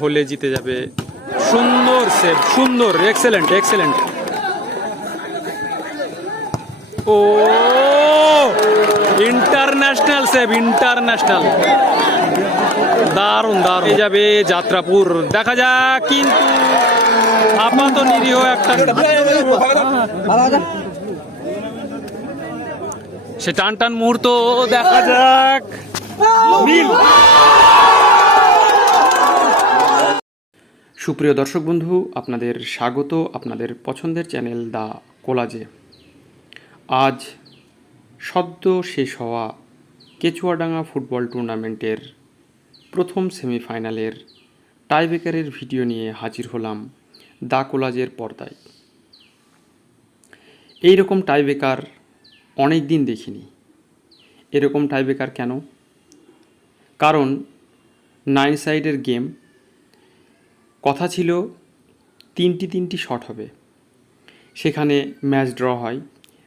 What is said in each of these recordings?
হলে জিতে যাবে। সুন্দর সেভ সুন্দর এক্সেলেন্ট এক্সেলেন্ট ও ইন্টারন্যাশনাল সেভ ইন্টারন্যাশনাল দারুণ দারুণ। যাবে যাত্রাপুর। দেখা যাক কিন্তু আপাত নিরীহ একটা সে টান টান মুহূর্ত দেখা যাক। সুপ্রিয় দর্শক বন্ধু, আপনাদের স্বাগত। আপনাদের পছন্দের চ্যানেল দা কোলাজে। আজ সদ্য শেষ হওয়া কেচুয়াডাঙ্গা ফুটবল টুর্নামেন্টের প্রথম সেমিফাইনালের টাইব্রেকারের ভিডিও নিয়ে হাজির হলাম দা কোলাজের পর্দায়। এই রকম টাইব্রেকার অনেক দিন দেখিনি। এরকম টাইব্রেকার কেন? কারণ নাইন সাইডের গেম কথা ছিল তিনটি তিনটি শট হবে। সেখানে ম্যাচ ড্র হয়।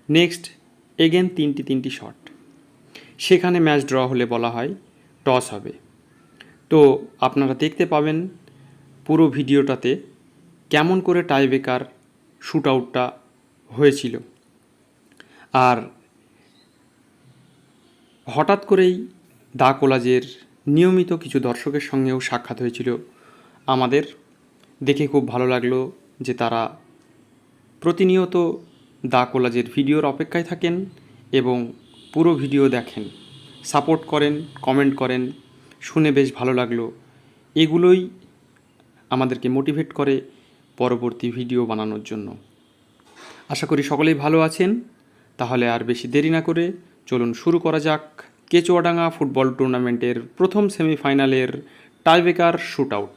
নেক্সট এগেন তিনটি তিনটি শট সেখানে ম্যাচ ড্র হলে বলা হয় টস হবে। তো আপনারা দেখতে পাবেন পুরো ভিডিওটাতে কেমন করে টাইব্রেকার শ্যুট আউটটা হয়েছিল। আর হঠাৎ করেই দা কোলাজের নিয়মিত কিছু দর্শকের সঙ্গেও সাক্ষাৎ হয়েছিল। আমাদের দেখে খুব ভালো লাগল যে তারা প্রতিনিয়ত দা কোলাজের ভিডিওর অপেক্ষায় থাকেন এবং পুরো ভিডিও দেখেন। সাপোর্ট করেন, কমেন্ট করেন, শুনে বেশ ভালো লাগল। এগুলোই আমাদেরকে মোটিভেট করে পরবর্তী ভিডিও বানানোর জন্য। আশা করি সকলেই ভালো আছেন। তাহলে আর বেশি দেরি না করে চলুন শুরু করা যাক। কেচুয়াডাঙ্গা ফুটবল টুর্নামেন্টের প্রথম সেমিফাইনালের tiebreaker shoot out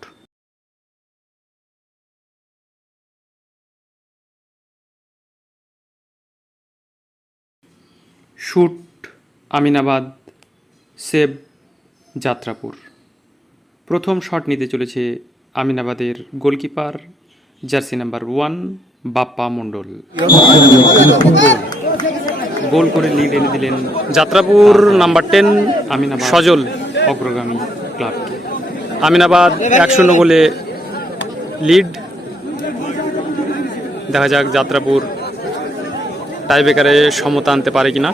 shoot Aminabad সেব যাত্রাপুর। প্রথম শট নিতে চলেছে আমিনাবাদের goalkeeper, jersey number one. Bappa Mondal. Goal করে লিড এনে দিলেন যাত্রাপুর নাম্বার টেন আমিনাবাদ সজল অগ্রগামী ক্লাবকে আমিনাবাদ এক শূন্য গোলে লিড দেখা যাক যাত্রাপুর টাইব্রেকারে সমতা আনতে পারে কিনা।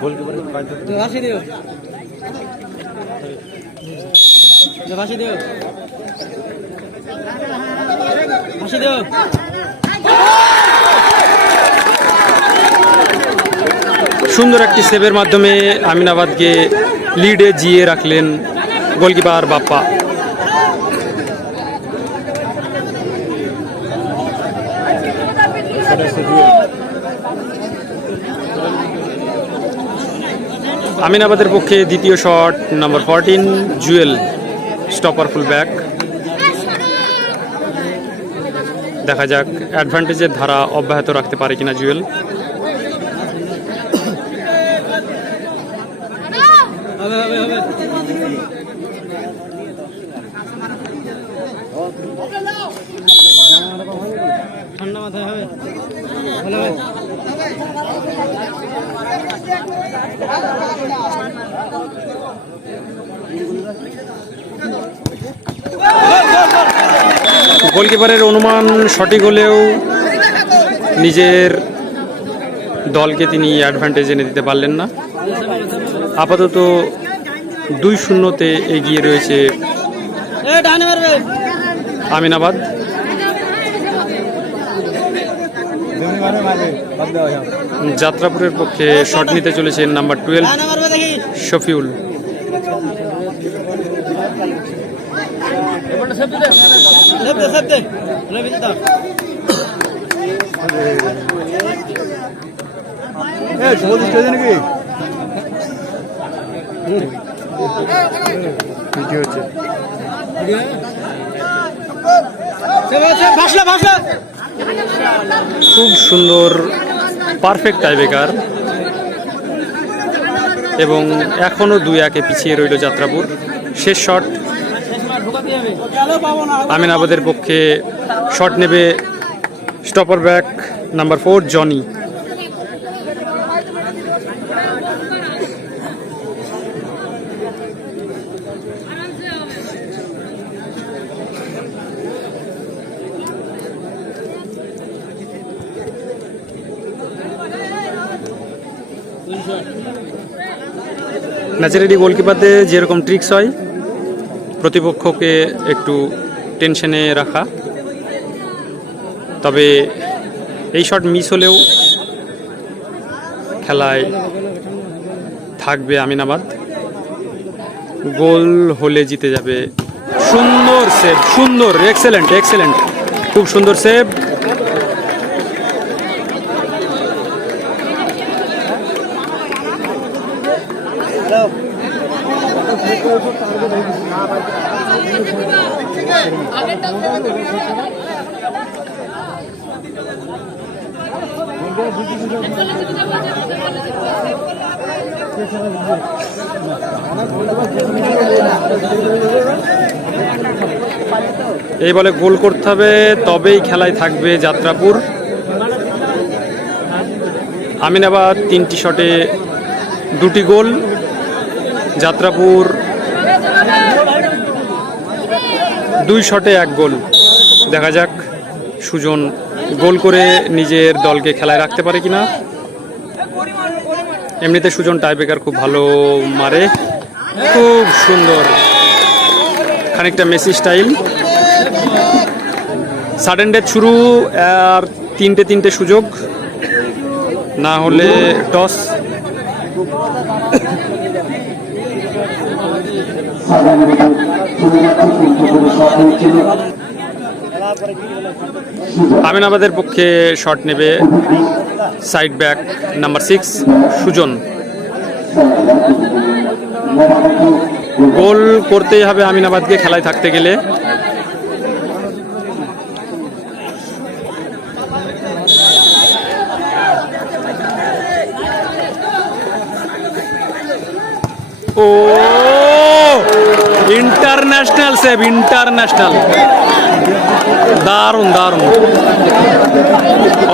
দিবে ফাঁসি দিও। দিও। দিও। সুন্দর একটি সেভের মাধ্যমে আমিনাবাদকে লিডে জিয়ে রাখলেন গোলকিপার বাপ্পা। আমিনাবাদের পক্ষে দ্বিতীয় shot number fourteen Jewel stopper full back দেখা যাক অ্যাডভান্টেজের ধারা অব্যাহত রাখতে পারে কিনা জুয়েল হবে হবে হবে ঠান্ডা মাথায় হবে ভালো হবে গোলকিপারের অনুমান সঠিক হলেও নিজের দলকে তিনি অ্যাডভান্টেজ এনে দিতে পারলেন না। আপাতত দুই শূন্যতে এগিয়ে রয়েছে আমিনাবাদ। যাত্রাপুরের পক্ষে শট নিতে চলেছেন নাম্বার টুয়েলভ শফিউল। ভাসলা ভাসলা খুব সুন্দর পারফেক্ট টাইব্রেকার এবং এখনও দুই একে পিছিয়ে রইল যাত্রাপুর। শেষ শট। আমিনাবাদের পক্ষে শট নেবে stopper back number four Johny. Naturally গোলকিপারদের যেরকম ট্রিক্স হয় প্রতিপক্ষকে একটু টেনশনে রাখা। তবে এই শট মিস হলেও খেলায় থাকবে আমিনাবাদ। গোল হলে জিতে যাবে সুন্দর সেভ, সুন্দর এক্সেলেন্ট এক্সেলেন্ট খুব সুন্দর সেভ। এই বলে গোল করতে হবে, তবেই খেলায় থাকবে যাত্রাপুর। আমিনাবাদ তিনটি শটে দুটি গোল। যাত্রাপুর দুই শটে এক গোল। দেখা যাক সুজন গোল করে নিজের দলকে খেলায় রাখতে পারে কিনা? এমনিতে সুজন টাইব্রেকার খুব ভালো মারে। খুব সুন্দর। খানিকটা মেসি স্টাইল সাডেন ডেথ শুরু, আর তিনটে তিনটে সুযোগ। না হলে টস আমিনাবাদের পক্ষে শট নেবে। Side back number six Sujan. Goal করতেই হবে আমিনাবাদকে খেলায় থাকতে গেলে। ও! ইন্টারন্যাশনাল সেভ ইন্টারন্যাশনাল দারুণ দারুণ।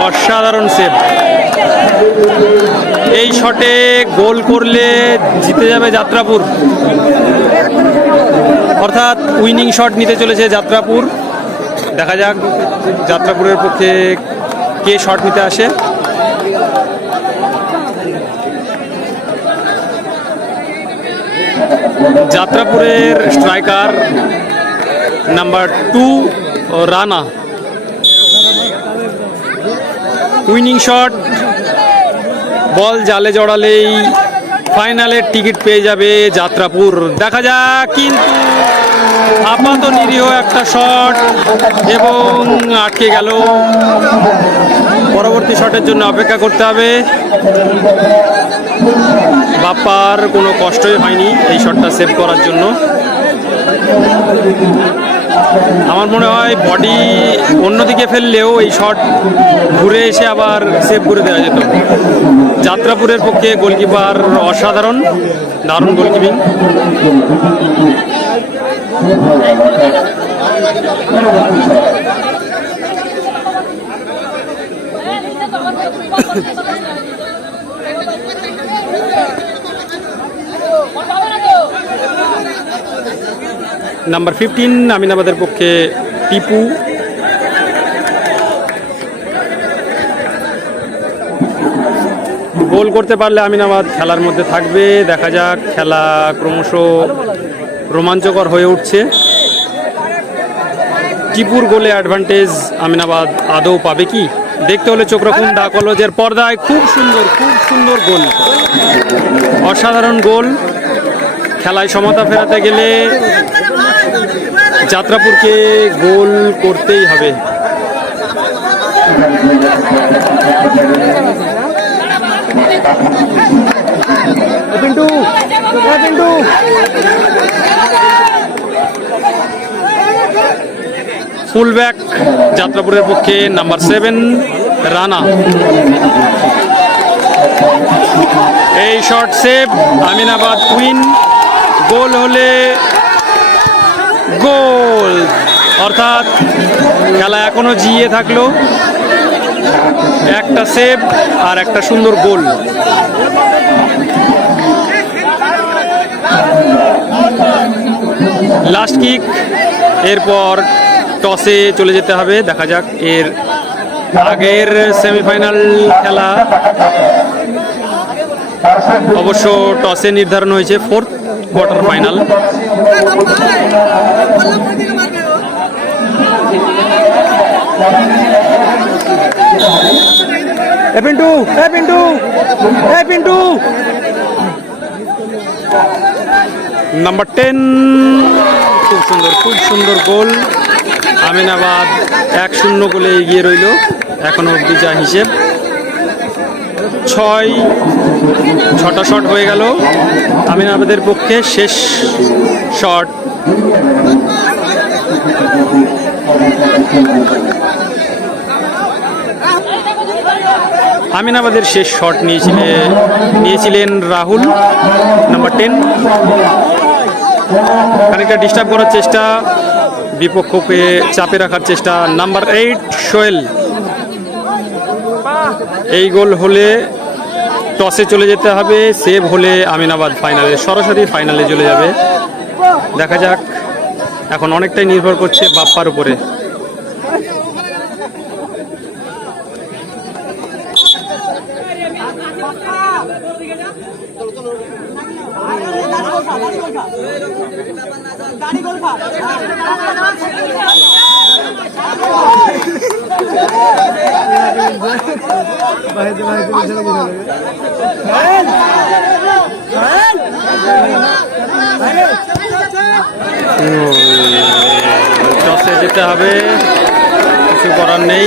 অসাধারণ সেভ এই শটে গোল করলে জিতে যাবে যাত্রাপুর। অর্থাৎ উইনিং শট নিতে চলেছে যাত্রাপুর। দেখা যাক যাত্রাপুরের পক্ষে কে শট নিতে আসে। যাত্রাপুরের striker number two, Rana. Winning shot, ball জালে জড়ালেই ফাইনালের টিকিট পেয়ে যাবে যাত্রাপুর। দেখা যাক, কিন্তু আপাত নিরীহ একটা শট এবং আটকে গেল। পরবর্তী শটের জন্য অপেক্ষা করতে হবে। বাপ্পার কোনো কষ্টই হয়নি এই শটটা সেভ করার জন্য। আমার মনে হয় বডি অন্যদিকে ফেললেও এই শট ঘুরে এসে আবার সেভ করে দেওয়া যেত। যাত্রাপুরের পক্ষে গোলকিপার অসাধারণ, দারুণ গোলকিপিং নাম্বার ফিফটিন আমিনাবাদের পক্ষে টিপু। গোল করতে পারলে আমিনাবাদ খেলার মধ্যে থাকবে। দেখা যাক, খেলা ক্রমশ রোমাঞ্চকর হয়ে উঠছে। টিপুর গোলে অ্যাডভান্টেজ আমিনাবাদ আদৌ পাবে কি? দেখতে হলে চোখ রাখুন, দা কলেজের পর্দায় খুব সুন্দর খুব সুন্দর গোল। অসাধারণ গোল। খেলায় সমতা ফেরাতে গেলে যাত্রাপুরকে গোল করতেই হবে। পিন্টু পিন্টু। ফুল ব্যাক যাত্রাপুরের পক্ষে নাম্বার সেভেন রানা। এই শর্ট সেভ আমিনাবাদ কুইন গোল হলে গোল। অর্থাৎ খেলা এখনও জিয়ে থাকল। একটা সেভ আর একটা সুন্দর গোল। লাস্ট কিক এরপর টসে চলে যেতে হবে। দেখা যাক এর আগের সেমিফাইনাল খেলা। অবশ্য টসে নির্ধারণ হয়েছে ফোর্থ কোয়ার্টার ফাইনাল এ পিন্টু এ পিন্টু এ পিন্টু। নাম্বার টেন খুব সুন্দর খুব সুন্দর গোল। আমিনাবাদ এক শূন্য গোলে এগিয়ে রইল, এখনও অবধি যা হিসেব। ছয়, ছটা শট হয়ে গেল। আমিনাবাদের পক্ষে শেষ শট আমিনাবাদের শেষ শট নিয়েছিলেন নিয়েছিলেন রাহুল নাম্বার টেন খানিকটা ডিস্টার্ব করার চেষ্টা, বিপক্ষকে চাপে রাখার চেষ্টা নাম্বার এইট সোয়েল এই গোল হলে টসে চলে যেতে হবে সেভ হলে আমিনাবাদ ফাইনালে সরাসরি ফাইনালে চলে যাবে। দেখা যাক এখন অনেকটাই নির্ভর করছে বাপ্পার উপরে টসে যেতে হবে কিছু করার নেই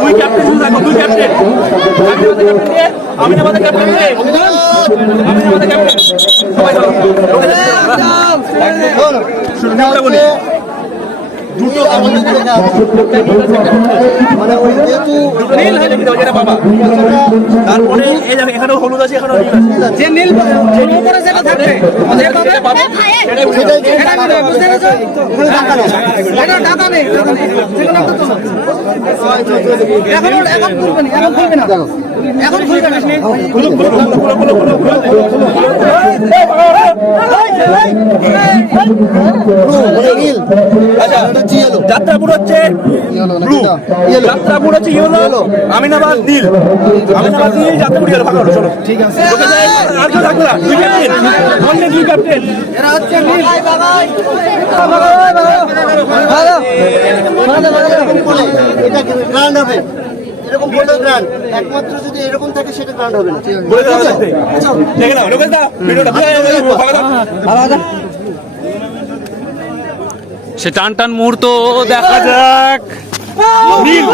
দুই ক্যাপ্টেন শুধু দেখো দুই ক্যাপ্টেন আমি আমাদের ক্যাপ্টেন আমি আমাদের ক্যাপ্টেন সবাই চলো দুটো মানে ওই যেহেতু নীল হয়ে যাবে যেটা বাবা তারপরে এই এখানেও হলুদ আছে নীল আছে যে নীল যে উপরে যেটা থাকবে যেটা পাবে সেটাই উঠে সেটাই যাবে। এটা নেবে, বুঝতে পেরেছ ওখানে টাকা নেই। এটা টাকা নেই যেগুলো তো এখন এখন খুলবে না এখন খুলবে না এখন খুলবে। আচ্ছা। যাত্রাপুর হচ্ছে ব্লু যাত্রাপুর হচ্ছে ইয়েলো আমিনাবাদ নীল। আমিনাবাদ নীল যাত্রাপুর ইয়েলো ভালো চলো। ঠিক আছে। আর কেউ থাকবে না। দুই ক্যাপ্টেন অনেক দুই ক্যাপ্টেন এরা হচ্ছে নীল। গ্রান্ড হবে? এরকম বললে গ্রান্ড একমাত্র যদি এরকম থাকে সেটা গ্রান্ড হবে না। বলে দাও দেখে নাও লোকেশ দা ভিডিওটা। ভালো দাও সে টান টান মুহূর্ত দেখা যাক। নীল।